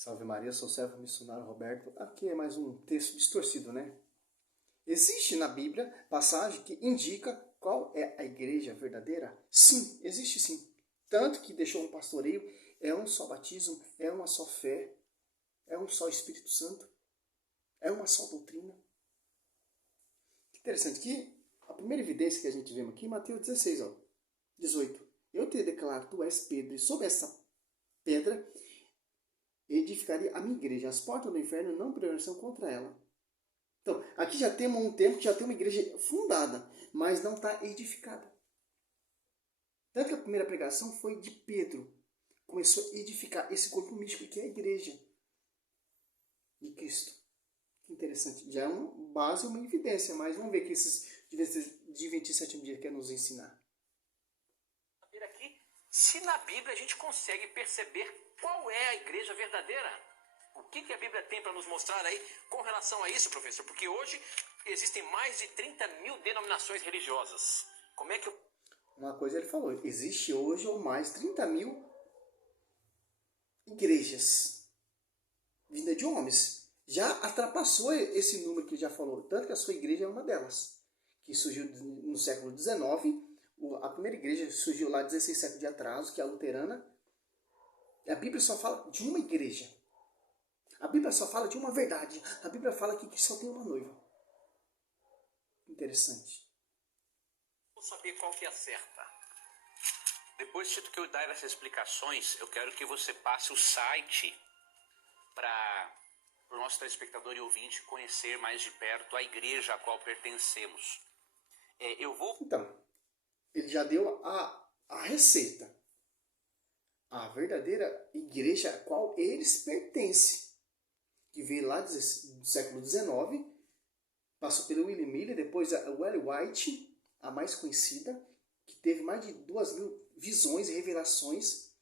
Salve Maria, sou o servo missionário Roberto. Aqui é mais um texto distorcido, né? Existe na Bíblia passagem que indica qual é a igreja verdadeira? Sim, existe sim. Tanto que deixou um pastoreio, é um só batismo, é uma só fé, é um só Espírito Santo, é uma só doutrina. Que interessante que a primeira evidência que a gente vê aqui em Mateus 16, 18. Eu te declaro, tu és Pedro, e sobre essa pedra edificaria a minha igreja. As portas do inferno não prevalecerão contra ela. Então, aqui já temos um tempo que já tem uma igreja fundada, mas não está edificada. Tanto que a primeira pregação foi de Pedro. Começou a edificar esse corpo místico que é a igreja de Cristo. Que interessante. Já é uma base, uma evidência, mas vamos ver o que esses Adventistas sétimo dia querem nos ensinar. Aqui, se na Bíblia a gente consegue perceber qual é a igreja verdadeira. O que a Bíblia tem para nos mostrar aí com relação a isso, professor? Porque hoje existem mais de 30 mil denominações religiosas. Como é que eu... Uma coisa ele falou, existe hoje ou mais 30 mil igrejas vinda de homens. Já ultrapassou esse número que já falou, tanto que a sua igreja é uma delas, que surgiu no século XIX. A primeira igreja surgiu lá 16 séculos de atraso, que é a luterana. A Bíblia só fala de uma igreja. A Bíblia só fala de uma verdade. A Bíblia fala que só tem uma noiva. Interessante. Vou saber qual que é a certa. Depois de que eu dar essas explicações, eu quero que você passe o site para o nosso telespectador e ouvinte conhecer mais de perto a igreja a qual pertencemos. Então, ele já deu a receita. A verdadeira igreja a qual eles pertencem, que veio lá do século XIX, passou pelo William Miller, depois a Ellen White, a mais conhecida, que teve mais de 2.000 visões e revelações,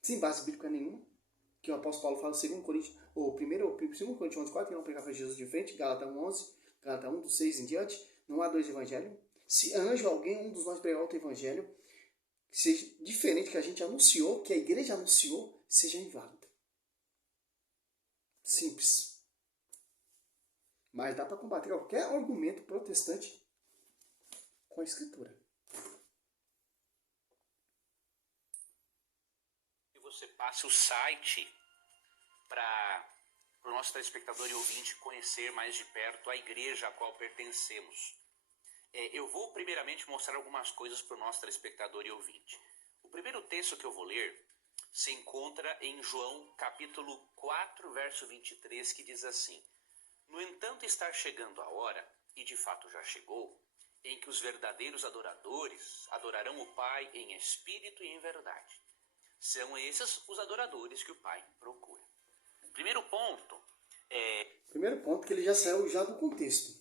sem base bíblica nenhuma, que o apóstolo Paulo fala no 2 Coríntios, ou 1 Coríntios 11, 4, que não pregava Jesus de frente, Gálatas 1:11, Gálatas 1, do 6 em diante, não há dois evangelhos. Se anjo alguém, um dos nós pregar outro evangelho, que seja diferente que a gente anunciou, que a igreja anunciou, seja inválido. Simples. Mas dá para combater qualquer argumento protestante com a Escritura. E você passe o site para o nosso telespectador e ouvinte conhecer mais de perto a igreja a qual pertencemos. Eu vou primeiramente mostrar algumas coisas para o nosso telespectador e ouvinte. O primeiro texto que eu vou ler se encontra em João capítulo 4, verso 23, que diz assim: No entanto, está chegando a hora, e de fato já chegou, em que os verdadeiros adoradores adorarão o Pai em espírito e em verdade. São esses os adoradores que o Pai procura. Primeiro ponto que ele já saiu já do contexto.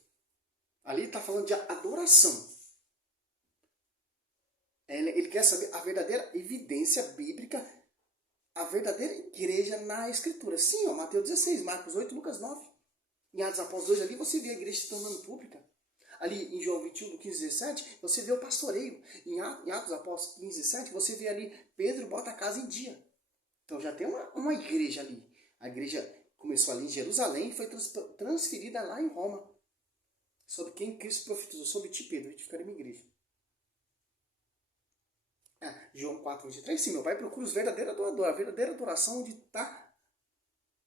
Ali está falando de adoração. Ele quer saber a verdadeira evidência bíblica, a verdadeira igreja na Escritura. Sim, Mateus 16, Marcos 8, Lucas 9. Em Atos Apóstolos 2, ali você vê a igreja se tornando pública. Ali em João 21, do 15 e 17, você vê o pastoreio. Em Atos Apóstolos 15 e 17, você vê ali Pedro bota a casa em dia. Então já tem uma igreja ali. A igreja começou ali em Jerusalém e foi transferida lá em Roma. Sobre quem Cristo profetizou, sobre ti, Pedro, edificarei minha igreja. João 4, 23, sim, meu Pai procura os verdadeiros adoradores, a verdadeira adoração onde está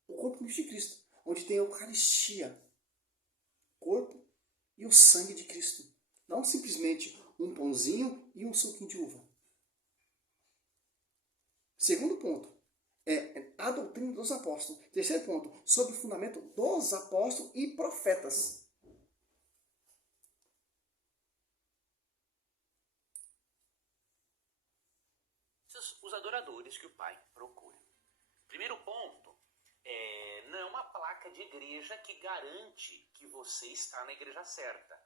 o corpo de Cristo, onde tem a Eucaristia, o corpo e o sangue de Cristo. Não simplesmente um pãozinho e um suquinho de uva. Segundo ponto, a doutrina dos apóstolos. Terceiro ponto, sobre o fundamento dos apóstolos e profetas. Os adoradores que o Pai procura. Primeiro ponto, não é uma placa de igreja que garante que você está na igreja certa.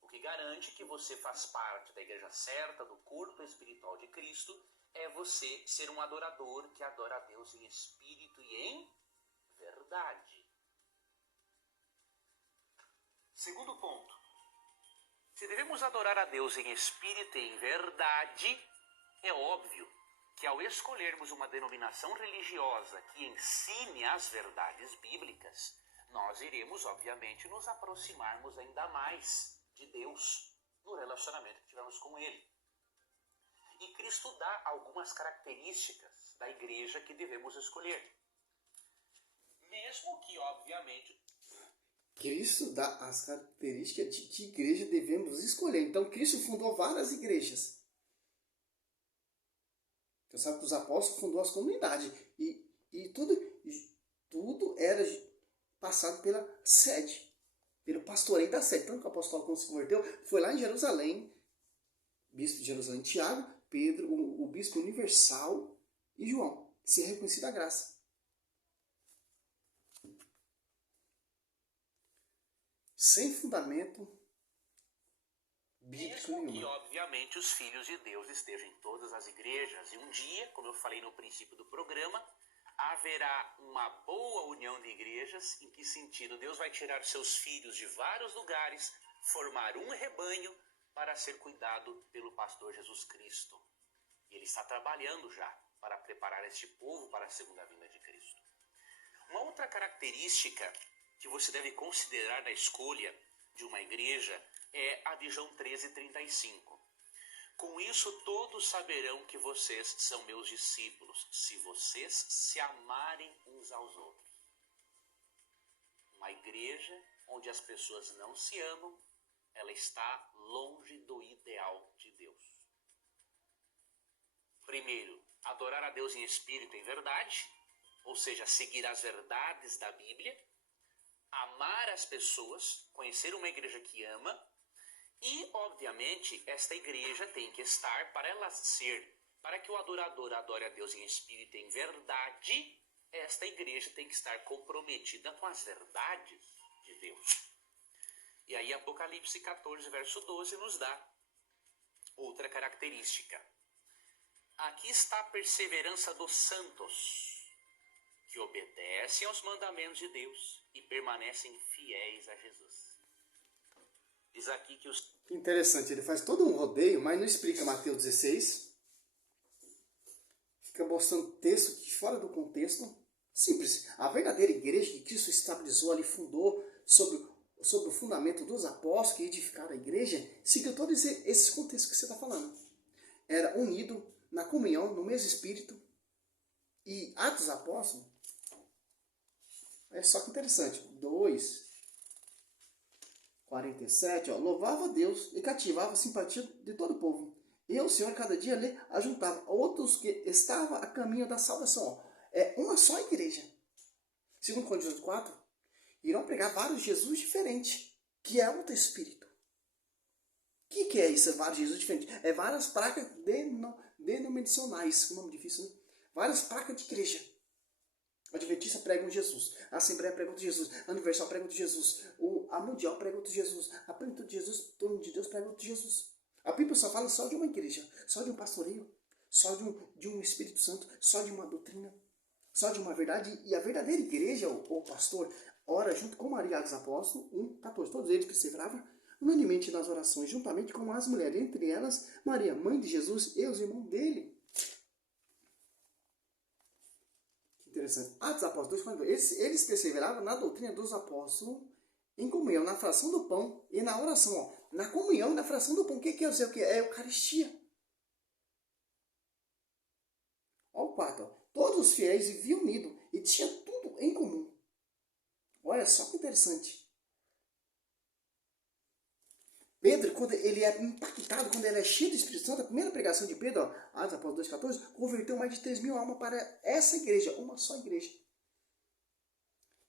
O que garante que você faz parte da igreja certa, do corpo espiritual de Cristo, é você ser um adorador que adora a Deus em espírito e em verdade. Segundo ponto, se devemos adorar a Deus em espírito e em verdade, é óbvio que ao escolhermos uma denominação religiosa que ensine as verdades bíblicas, nós iremos, obviamente, nos aproximarmos ainda mais de Deus no relacionamento que tivermos com Ele. E Cristo dá algumas características da igreja que devemos escolher. Mesmo que, obviamente, Cristo dá as características de que igreja devemos escolher. Então, Cristo fundou várias igrejas. Você sabe que os apóstolos fundou as comunidades. E tudo era passado pela sede, pelo pastoreio da sede. Tanto que o apóstolo, quando se converteu, foi lá em Jerusalém, bispo de Jerusalém, Tiago, Pedro, o bispo universal e João, se reconhecido a graça. Sem fundamento bíblico mesmo que, nenhum. obviamente, os filhos de Deus estejam em todas as igrejas. E um dia, como eu falei no princípio do programa, haverá uma boa união de igrejas. Em que sentido? Deus vai tirar seus filhos de vários lugares, formar um rebanho para ser cuidado pelo pastor Jesus Cristo. E Ele está trabalhando já para preparar este povo para a segunda vinda de Cristo. Uma outra característica que você deve considerar na escolha de uma igreja é a de João 13:35. Com isso todos saberão que vocês são meus discípulos, se vocês se amarem uns aos outros. Uma igreja onde as pessoas não se amam, ela está longe do ideal de Deus. Primeiro, adorar a Deus em espírito e em verdade, ou seja, seguir as verdades da Bíblia, amar as pessoas, conhecer uma igreja que ama, e, obviamente, esta igreja tem que estar, para que o adorador adore a Deus em espírito e em verdade, esta igreja tem que estar comprometida com as verdades de Deus. E aí Apocalipse 14, verso 12 nos dá outra característica. Aqui está a perseverança dos santos, que obedecem aos mandamentos de Deus e permanecem fiéis a Jesus. Diz aqui que os... Interessante, ele faz todo um rodeio, mas não explica Mateus 16. Fica mostrando texto que fora do contexto. Simples. A verdadeira igreja que Cristo estabilizou ali, fundou sobre o fundamento dos apóstolos que edificaram a igreja, seguiu todos esses contextos que você está falando. Era unido na comunhão, no mesmo espírito. E Atos dos Apóstolos, é só que interessante, 2:47, louvava a Deus e cativava a simpatia de todo o povo. E o Senhor cada dia lhe ajuntava outros que estavam a caminho da salvação. É uma só igreja. Segundo Coríntios 4, irão pregar vários Jesus diferentes, que é outro espírito. O que é isso, vários Jesus diferentes? É várias placas denominacionais, um nome difícil, né? Várias placas de igreja. A Adventista prega um Jesus, a Assembleia prega outro Jesus, a Universal prega outro Jesus, a Mundial prega outro Jesus, a Plenitude de Jesus, o Trono de Deus prega outro Jesus. A Bíblia só fala só de uma igreja, só de um pastoreio, só de um Espírito Santo, só de uma doutrina, só de uma verdade. E a verdadeira igreja, o pastor, ora junto com Maria dos Apóstolos, 1:14. Todos eles perseveravam unanimemente nas orações, juntamente com as mulheres, entre elas Maria, mãe de Jesus, e os irmãos dele. Interessante. Atos dos Apóstolos 2:42. Eles perseveravam na doutrina dos apóstolos, em comunhão, na fração do pão e na oração. Na comunhão, na fração do pão. O que é o que? É a Eucaristia. Olha o 4. Todos os fiéis viviam unidos e tinham tudo em comum. Olha só que interessante. Pedro, quando ele é impactado, quando ele é cheio do Espírito Santo, a primeira pregação de Pedro, Atos Apóstolos 2:14, converteu mais de 3.000 almas para essa igreja, uma só igreja.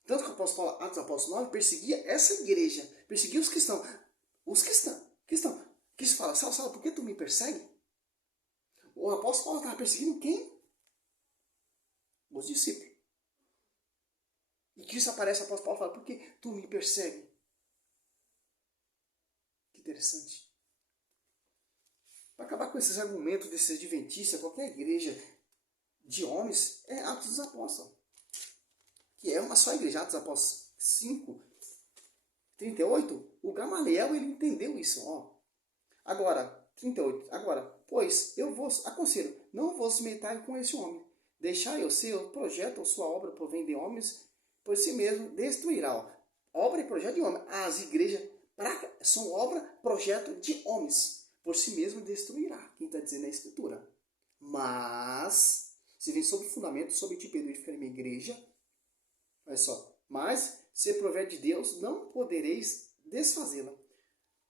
Tanto que o apóstolo Paulo, Atos Apóstolos 9, perseguia essa igreja, perseguia os cristãos. Os cristãos. Cristo fala, Saulo, por que tu me persegue? O apóstolo Paulo estava perseguindo quem? Os discípulos. E Cristo aparece, o apóstolo Paulo fala, por que tu me persegue? Interessante. Para acabar com esses argumentos desses adventistas, qualquer igreja de homens é Atos dos Apóstolos, que é uma só igreja. Atos dos Apóstolos 5:38, o Gamaliel ele entendeu isso. Agora, 38, pois eu vos aconselho, não vos metai com esse homem. Deixai o seu projeto ou sua obra por vem de homens, por si mesmo destruirá. Ó. Obra e projeto de homem. As igrejas são obra, projeto de homens. Por si mesmo destruirá. Quem está dizendo é a Escritura. Mas, se vem sobre o fundamento, sobre tipo edificar minha igreja, olha só. Mas, se prover de Deus, não podereis desfazê-la.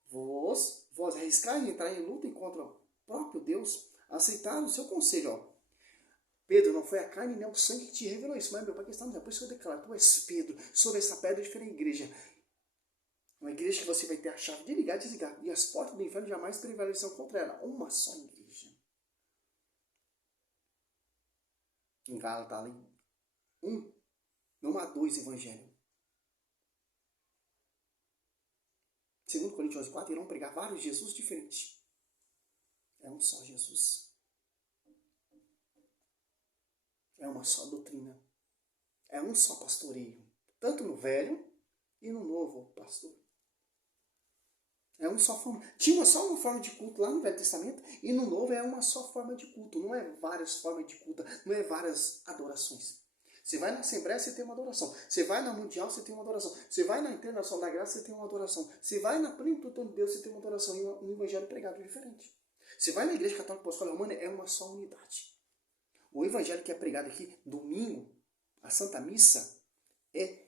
Vós arriscais entrar em luta contra o próprio Deus, aceitar o seu conselho. Ó. Pedro, não foi a carne nem o sangue que te revelou isso, mas meu Pai que está no céu. Por isso que eu declaro, tu és Pedro, sobre essa pedra edificarei a igreja. Uma igreja que você vai ter a chave de ligar e desligar. E as portas do inferno jamais prevalecerão contra ela. Uma só igreja. Em Gálatas, ali, não há 2 evangelhos. 2 Coríntios 4, irão pregar vários Jesus diferentes. É um só Jesus. É uma só doutrina. É um só pastoreio. Tanto no Velho e no Novo Pastor. É uma só forma. Tinha só uma forma de culto lá no Velho Testamento. E no Novo é uma só forma de culto. Não é várias formas de culto. Não é várias adorações. Você vai na Assembleia, você tem uma adoração. Você vai na Mundial, você tem uma adoração. Você vai na Internacional da Graça, você tem uma adoração. Você vai na Plenitude de Deus, você tem uma adoração. E um evangelho pregado diferente. Você vai na Igreja Católica Apostólica Romana, é uma só unidade. O evangelho que é pregado aqui, domingo, a Santa Missa, é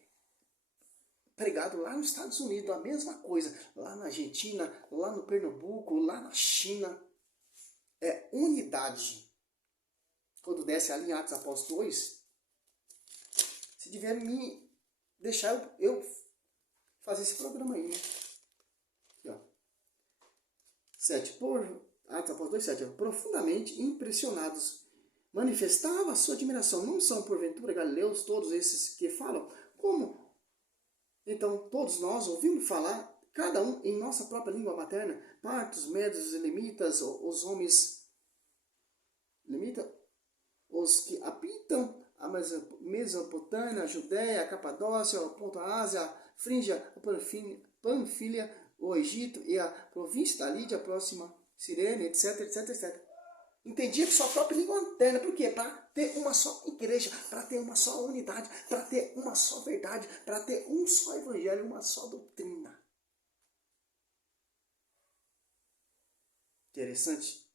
pregado lá nos Estados Unidos, a mesma coisa. Lá na Argentina, lá no Pernambuco, lá na China. É unidade. Quando desce ali em Atos Apóstolos 2, se tiver me deixar eu fazer esse programa aí. Aqui, ó. 7. Por Atos Apóstolos 2, 7. Profundamente impressionados, manifestava a sua admiração. Não são, porventura, galileus todos esses que falam? Como? Então, todos nós ouvimos falar, cada um em nossa própria língua materna, partos, medos, elemitas, os homens lemita, os que habitam a Mesopotâmia, a Judéia, a Capadócia, a Ponto Ásia, a Frígia, a Panfilha, o Egito e a província da Lídia, a próxima Cirene, etc, etc, etc. Entendia que sua própria língua materna. Por quê? Para ter uma só igreja, para ter uma só unidade, para ter uma só verdade, para ter um só evangelho, uma só doutrina. Interessante.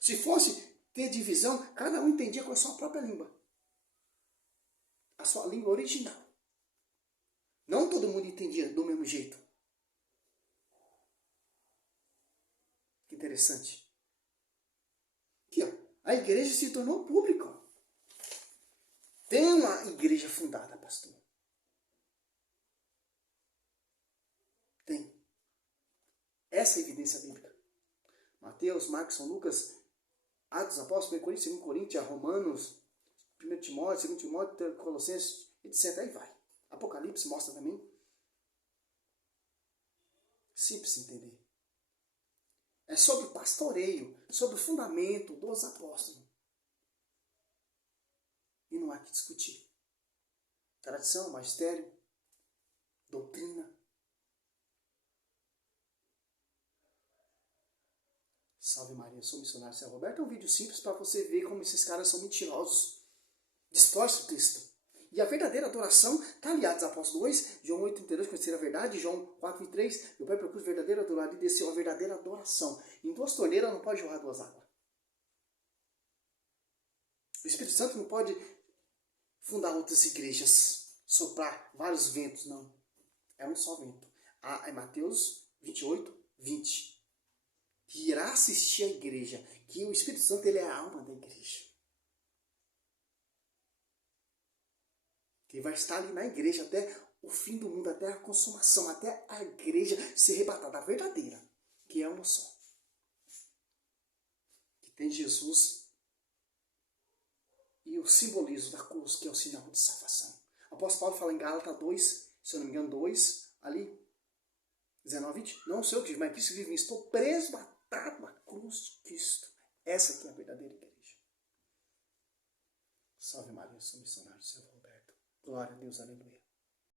Se fosse ter divisão, cada um entendia com a sua própria língua. A sua língua original. Não todo mundo entendia do mesmo jeito. Que interessante. Aqui, ó. A igreja se tornou pública. Tem uma igreja fundada, pastor. Tem. Essa é a evidência bíblica. Mateus, Marcos, São Lucas, Atos, Apóstolos, 1 Coríntios, 2 Coríntios, Romanos, 1 Timóteo, 2 Timóteo, Colossenses, etc. Aí vai. Apocalipse mostra também. Simples entender. É sobre o pastoreio, sobre o fundamento dos apóstolos. E não há que discutir. Tradição, magistério, doutrina. Salve Maria, sou missionário São Roberto. É um vídeo simples para você ver como esses caras são mentirosos. Distorce o texto. E a verdadeira adoração está ali, Atos Apóstolos 2, João 8,32, conhecer a verdade, João 4,23, meu Pai procura verdadeira adoração e desceu a verdadeira adoração. Em 2 torneiras não pode jorrar 2 águas. O Espírito Santo não pode fundar outras igrejas, soprar vários ventos, não. É um só vento. É Mateus 28, 20. Que irá assistir à igreja, que o Espírito Santo ele é a alma da igreja. Que vai estar ali na igreja até o fim do mundo, até a consumação, até a igreja ser arrebatada, a verdadeira, que é uma só. Que tem Jesus e o simbolismo da cruz, que é o sinal de salvação. O apóstolo Paulo fala em Gálatas 2, se eu não me engano, 2, ali, 19, 20. Não sei o que diz, mas Cristo vive, estou preso, atado à cruz de Cristo. Essa aqui é a verdadeira igreja. Salve Maria, sou missionário, São Roberto. Glória a Deus, aleluia.